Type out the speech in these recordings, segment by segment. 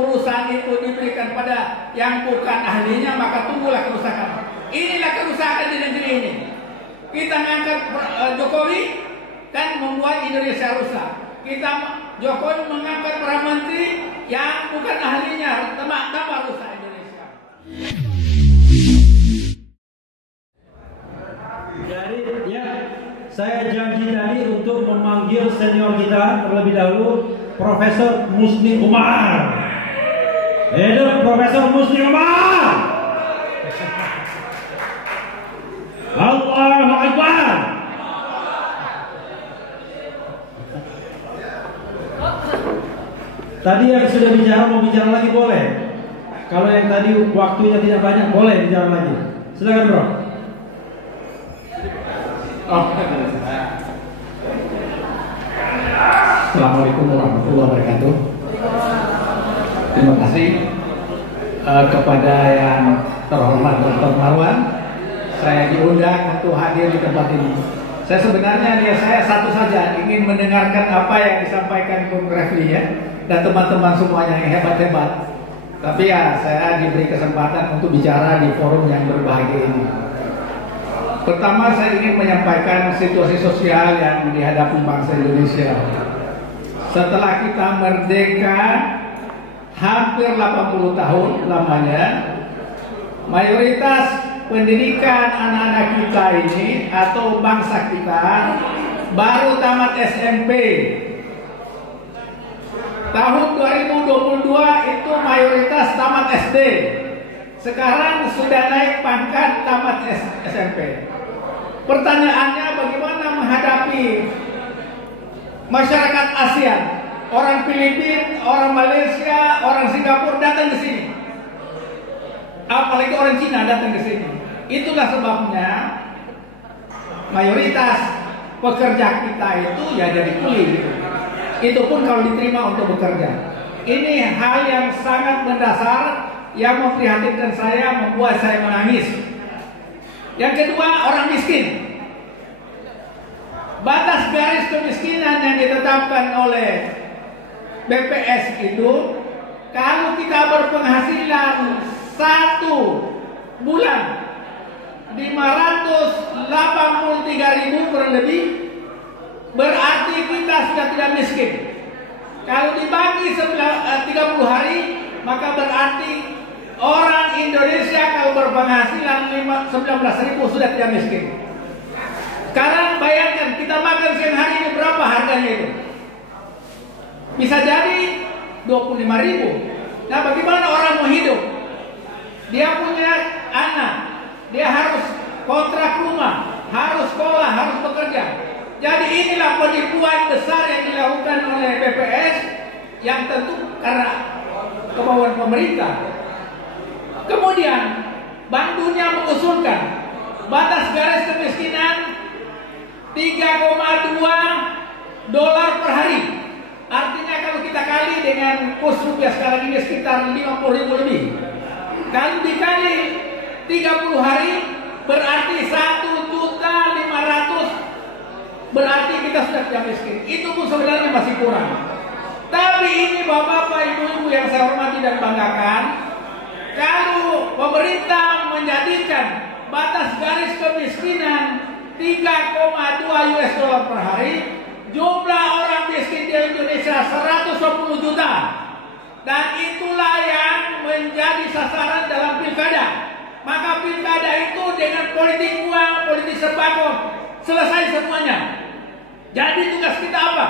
urusan itu diberikan pada yang bukan ahlinya, maka tunggulah kerusakan. Inilah kerusakan di negeri ini. Kita mengangkat Jokowi kan membuat Indonesia rusak. Jokowi mengangkat para menteri yang bukan ahlinya, tambah rusak Indonesia. Jadi ya, saya janji tadi untuk memanggil senior kita terlebih dahulu, Profesor Musni Umar. Hidup Profesor Musni Umar. Allahu Akbar. Tadi yang sudah bicara mau bicara lagi boleh. Kalau yang tadi waktunya tidak banyak boleh bicara lagi. Silakan bro. Assalamualaikum warahmatullahi wabarakatuh. Terima kasih kepada yang terhormat Dr. Marwan. Saya diundang untuk hadir di tempat ini. Saya sebenarnya saya satu saja ingin mendengarkan apa yang disampaikan Bung Refli ya, dan teman-teman semuanya yang hebat-hebat. Tapi ya saya diberi kesempatan untuk bicara di forum yang berbahagia ini. Pertama saya ingin menyampaikan situasi sosial yang dihadapi bangsa Indonesia. Setelah kita merdeka hampir 80 tahun lamanya, mayoritas pendidikan anak-anak kita ini atau bangsa kita baru tamat SMP. Tahun 2022 itu mayoritas tamat SD. Sekarang sudah naik pangkat tamat SMP. Pertanyaannya bagaimana menghadapi masyarakat ASEAN, orang Filipina, orang Malaysia, orang Singapura datang ke sini. Apalagi orang Cina datang ke sini. Itulah sebabnya mayoritas pekerja kita itu ya jadi kuli. Itu pun kalau diterima untuk bekerja. Ini hal yang sangat mendasar yang memprihatinkan saya, membuat saya menangis. Yang kedua, orang miskin. Batas garis kemiskinan yang ditetapkan oleh BPS itu, kalau kita berpenghasilan 1 bulan 583.000 kurang lebih, berarti kita sudah tidak miskin. Kalau dibagi 30 hari, maka berarti orang Indonesia kalau berpenghasilan 19.000 sudah tidak miskin. Sekarang bayangkan kita makan siang hari ini berapa harganya itu? Bisa jadi 25.000. Nah, bagaimana orang mau hidup? Dia punya anak, dia harus kontrak rumah, harus sekolah, harus bekerja. Jadi inilah penipuan besar yang dilakukan oleh BPS yang tentu karena kemauan pemerintah. Kemudian Bank Dunia mengusulkan batas garis kemiskinan $3,2 per hari. Artinya kalau kita kali dengan kurs rupiah sekarang ini sekitar 50.000 lebih. Kalau dikali 30 hari berarti 1.500.000, berarti kita sudah tidak miskin. Itu pun sebenarnya masih kurang. Tapi ini bapak-bapak, ibu-ibu yang saya hormati dan banggakan, kalau pemerintah menjadikan batas garis kemiskinan $3,2 per hari, jumlah orang miskin di Indonesia 120 juta. Dan itulah yang menjadi sasaran dalam pilkada. Maka pilkada itu dengan politik uang, politik sembako, selesai semuanya. Jadi tugas kita apa?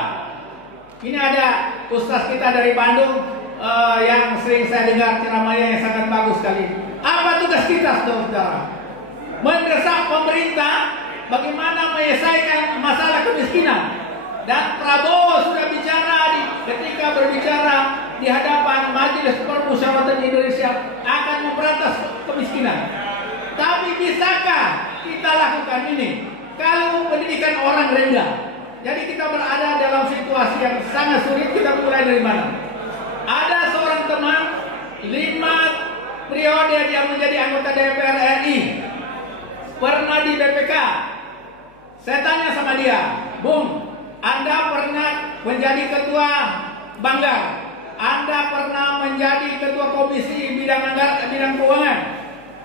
Ini ada ustaz kita dari Bandung yang sering saya dengar ceramahnya yang sangat bagus sekali. Apa tugas kita, saudara? Mendesak pemerintah bagaimana menyelesaikan masalah kemiskinan. Dan Prabowo sudah bicara ketika berbicara di hadapan Majelis Permusyawaratan Indonesia akan memberantas kemiskinan. Tapi bisakah kita lakukan ini kalau pendidikan orang rendah? Jadi kita berada dalam situasi yang sangat sulit. Kita mulai dari mana? Ada seorang teman 5 periode dia menjadi anggota DPR RI, pernah di BPK. Saya tanya sama dia, Bung, Anda pernah menjadi ketua Banggar, Anda pernah menjadi ketua komisi bidang keuangan.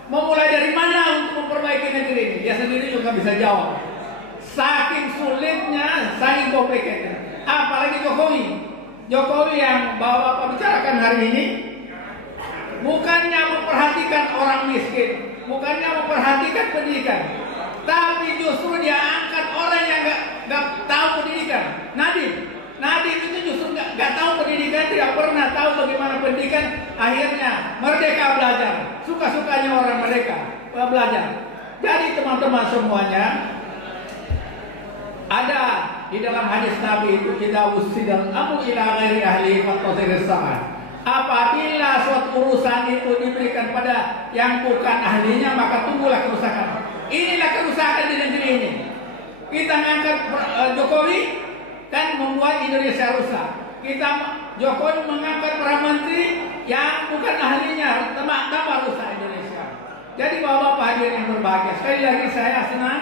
Memulai dari mana untuk memperbaiki negeri ini? Dia sendiri juga bisa jawab. Saking sulitnya, saking komplikasinya. Apalagi Jokowi. Jokowi yang Bapak bicarakan hari ini, bukannya memperhatikan orang miskin, bukannya memperhatikan pendidikan, tapi justru dia angkat orang yang nggak tahu pendidikan. Nadiem itu justru nggak tahu pendidikan, tidak pernah tahu bagaimana pendidikan. Akhirnya merdeka belajar, suka-sukanya orang merdeka belajar. Jadi teman-teman semuanya, ada di dalam hadis Nabi itu, idza wusidal amru ila ghairi ahli fatasir sa'at. Apabila suatu urusan itu diberikan pada yang bukan ahlinya, maka tunggulah kerusakan. Inilah kerusakan di negeri ini. Kita ngangkat Jokowi kan membuat Indonesia rusak. Jokowi mengangkat para menteri yang bukan ahlinya, tambah rusak Indonesia. Jadi Bapak-bapak hadirin yang berbahagia, sekali lagi saya senang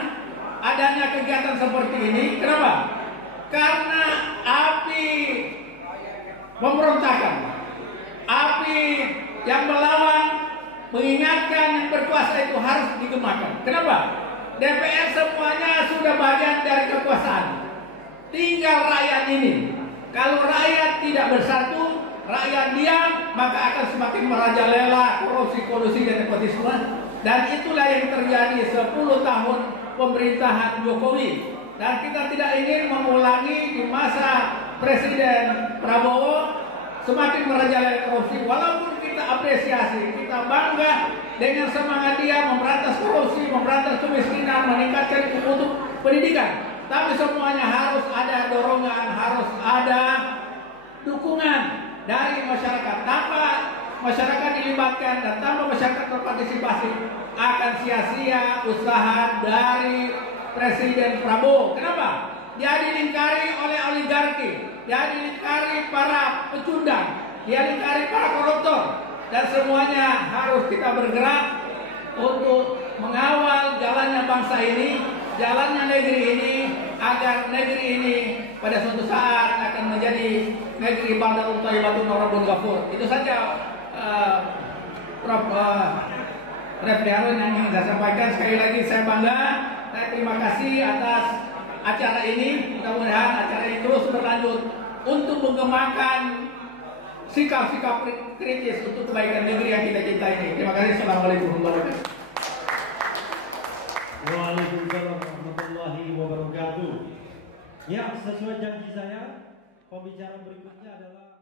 adanya kegiatan seperti ini. Kenapa? Karena api pemberontakan, api yang melawan, mengingatkan yang berkuasa itu harus digemakan. Kenapa? DPR semuanya sudah bagian dari kekuasaan. Tinggal rakyat ini. Kalau rakyat tidak bersatu, rakyat diam, maka akan semakin merajalela korupsi dan nepotisme. Dan itulah yang terjadi 10 tahun pemerintahan Jokowi. Dan kita tidak ingin mengulangi di masa Presiden Prabowo semakin merajalela korupsi. Walaupun kita apresiasi, kita bangga dengan semangat dia memberantas korupsi, memberantas kemiskinan, meningkatkan mutu pendidikan. Tapi semuanya harus ada dorongan, harus ada dukungan dari masyarakat. Tanpa masyarakat dilibatkan dan tanpa masyarakat berpartisipasi, akan sia-sia usaha dari Presiden Prabowo. Kenapa? Dia dilingkari oleh oligarki, dia dilingkari para pecundang, dia dilingkari para koruptor. Dan semuanya harus kita bergerak untuk mengawal jalannya bangsa ini, jalannya negeri ini, agar negeri ini pada suatu saat akan menjadi negeri Baldatun Thayyibatun wa Rabbun Ghafur. Itu saja Prof. Refli Harun yang ingin saya sampaikan. Sekali lagi saya bangga, saya terima kasih atas acara ini. Mudah-mudahan acara ini terus berlanjut untuk mengembangkan sikap-sikap kritis untuk kebaikan negeri yang kita cintai ini. Terima kasih. Assalamualaikum warahmatullahi wabarakatuh. Waalaikumsalam warahmatullahi wabarakatuh. Ya, sesuai janji saya, pembicara berikutnya adalah